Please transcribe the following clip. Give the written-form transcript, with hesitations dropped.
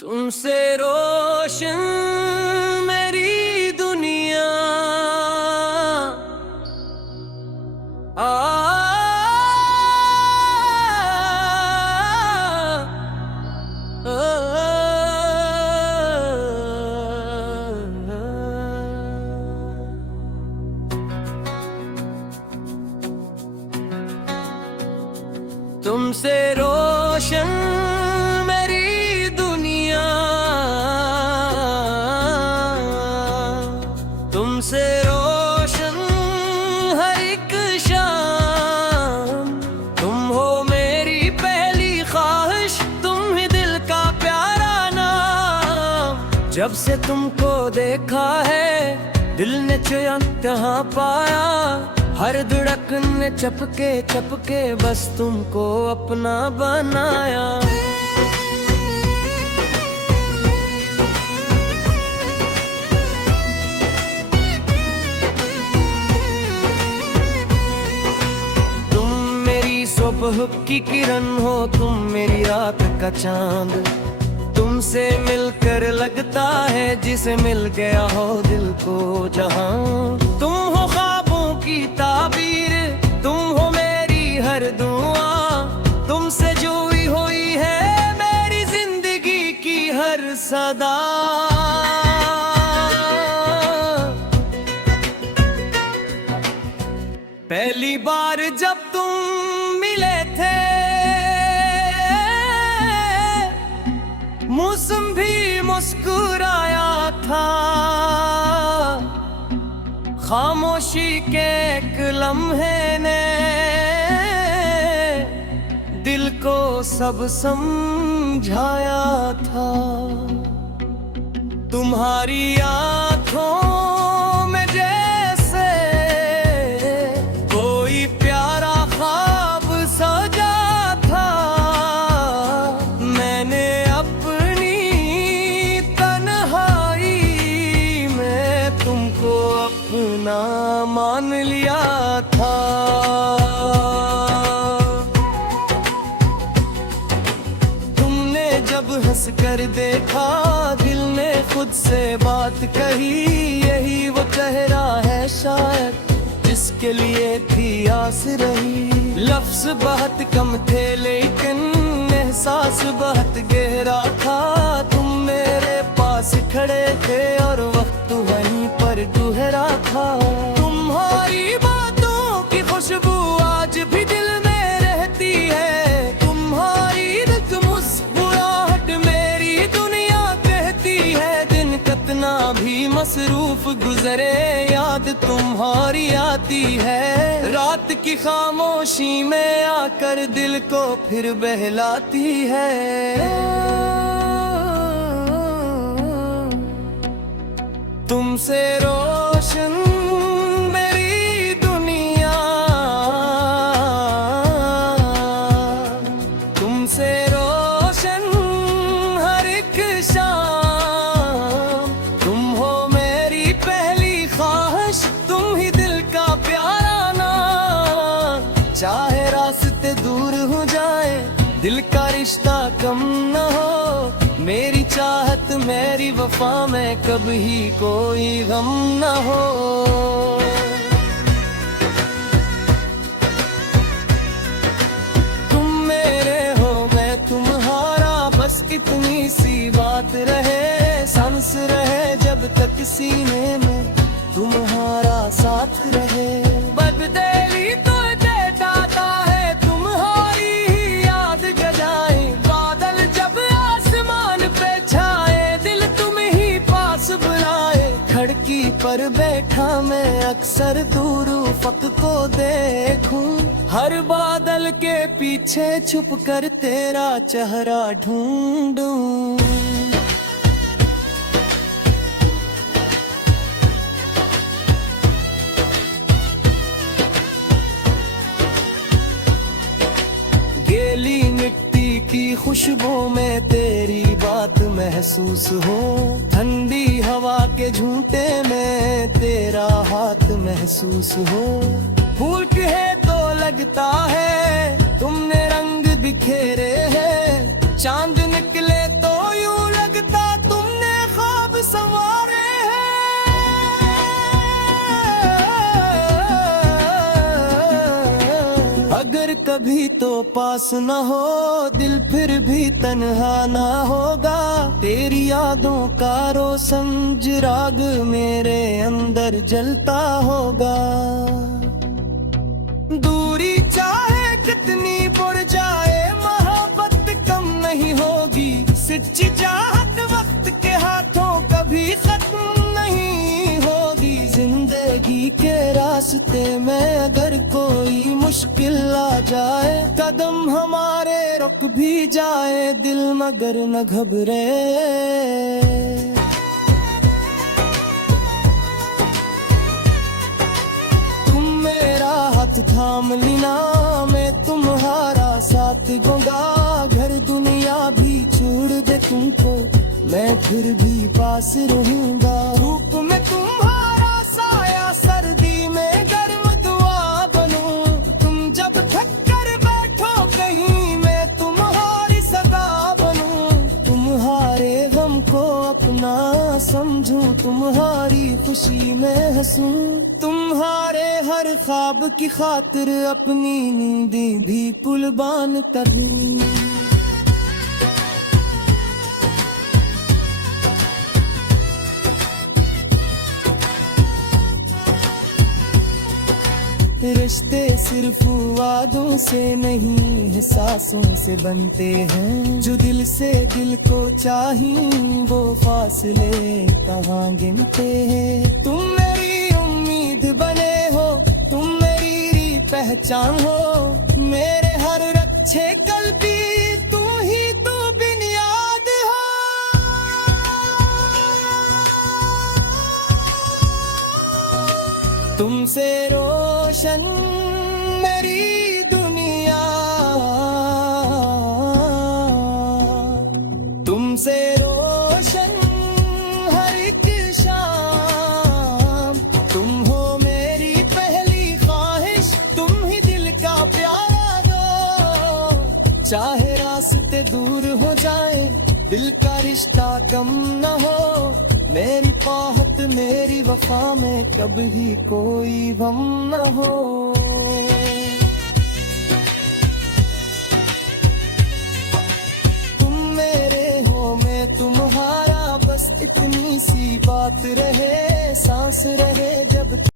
तुमसे रोशन मेरी दुनिया तुमसे रोशन मेरी दुनिया, तुमसे रोशन हर एक शाम। तुम हो मेरी पहली ख्वाहिश, तुम ही दिल का प्यारा नाम। जब से तुमको देखा है दिल ने चैन कहाँ पाया, हर धड़कन ने चपके चपके बस तुमको अपना बनाया। तुम मेरी सुबह की किरण हो, तुम मेरी रात का चांद। तुमसे मिलकर लगता है जिसे मिल गया हो दिल को जहां। तुम हो ख्वाबों की ताबीर, तुम हो मेरी हर दुआ। तुमसे जुड़ी हुई है मेरी जिंदगी की हर सदा। पहली बार जब तुम मिले थे मौसम भी मुस्कुराया था। खामोशी के एक लम्हे ने दिल को सब समझाया था। तुम्हारी आँखों में जैसे कोई प्यारा ख्वाब सजा था। मैंने अपनी तन्हाई में तुमको अपना मान लिया था। तुमने जब हंस कर देखा दिल ने खुद से बात कही। यही वो चेहरा है शायद जिसके लिए थी आस रही। लफ्ज बहुत कम थे लेकिन एहसास बहुत गहरा था। तुम मेरे पास खड़े थे और वक्त वहीं पर ठहरा था। तुम्हारी बातों की खुशबू आज भी दिल में रहती है। तुम्हारी मुस्कुराहट मेरी दुनिया कहती है। दिन कितना भी मसरूफ गुजरे याद तुम्हारी आती है। रात की खामोशी में आकर दिल को फिर बहलाती है। तुमसे रोशन मेरी दुनिया, तुमसे रोशन हर एक शाम। तुम हो मेरी पहली ख्वाहिश, तुम ही दिल का प्यारा नाम। चाहे रास्ते दूर हो जाए, दिल का रिश्ता कम न हो। मेरी चाहत मेरी वफा में कभी कोई गम न हो। तुम मेरे हो मैं तुम्हारा, बस इतनी सी बात रहे। सांस रहे जब तक सीने में तुम्हारा साथ रहे। बदली तो जाता है तुम्हारी ही याद गजाए। बादल जब आसमान पे छाए दिल तुम ही पास बुलाए। खिड़की पर बैठा मैं अक्सर दूर उफ़क़ को देखूं। हर बादल के पीछे छुप कर तेरा चेहरा ढूंढूं। गीली मिट्टी की खुशबू में तेरी बात महसूस हो। ठंडी हवा के झूठे में तेरा हाथ महसूस हो। फूल है तो लगता है तुमने रंग बिखेरे हैं। चांद निकले तो यूं लगता कभी तो पास न हो, दिल फिर भी तन्हा ना होगा। तेरी यादों का रोशन चिराग मेरे अंदर जलता होगा। दूरी चाहे कितनी बढ़ जाए, मोहब्बत कम नहीं होगी। सच्ची चाहत वक्त के हाथों कभी खत्म नहीं होगी। जिंदगी के रास्ते में अगर कोई मुश्किल आ जाए, कदम हमारे रुक भी जाए, दिल मगर न घबरे। हाथ थाम लेना, मैं तुम्हारा साथ दूंगा। घर दुनिया भी छोड़ दे तुमको, मैं फिर भी पास रहूंगा। धूप में तुम्हारा साया, सर्दी में गर्म दुआ बनूं। तुम जब थक कर बैठो कहीं, मैं तुम्हारी सदा बनूं। तुम्हारे गम को अपना समझूं, तुम्हारी खुशी में हंसूं। तुम्हारे हर ख्वाब की खातिर अपनी नींद भी कुर्बान करूं। रिश्ते सिर्फ वादों से नहीं, एहसासों से बनते हैं। जो दिल से दिल को चाही, वो फासले कहाँ गिनते हैं। तुम मेरी उम्मीद बने हो, तुम मेरी पहचान हो। मेरे हर रक्षे कल्बी तू ही तू बुनियाद हो। तुमसे रोशन मेरी दुनिया, तुमसे रोशन हर एक शाम। तुम हो मेरी पहली ख्वाहिश, तुम ही दिल का प्यारा दो। चाहे रास्ते दूर हो जाए, दिल का रिश्ता कम न हो। मेरी पाहत मेरी वफा में कभी कोई गम न हो। तुम मेरे हो मैं तुम्हारा, बस इतनी सी बात रहे। सांस रहे जब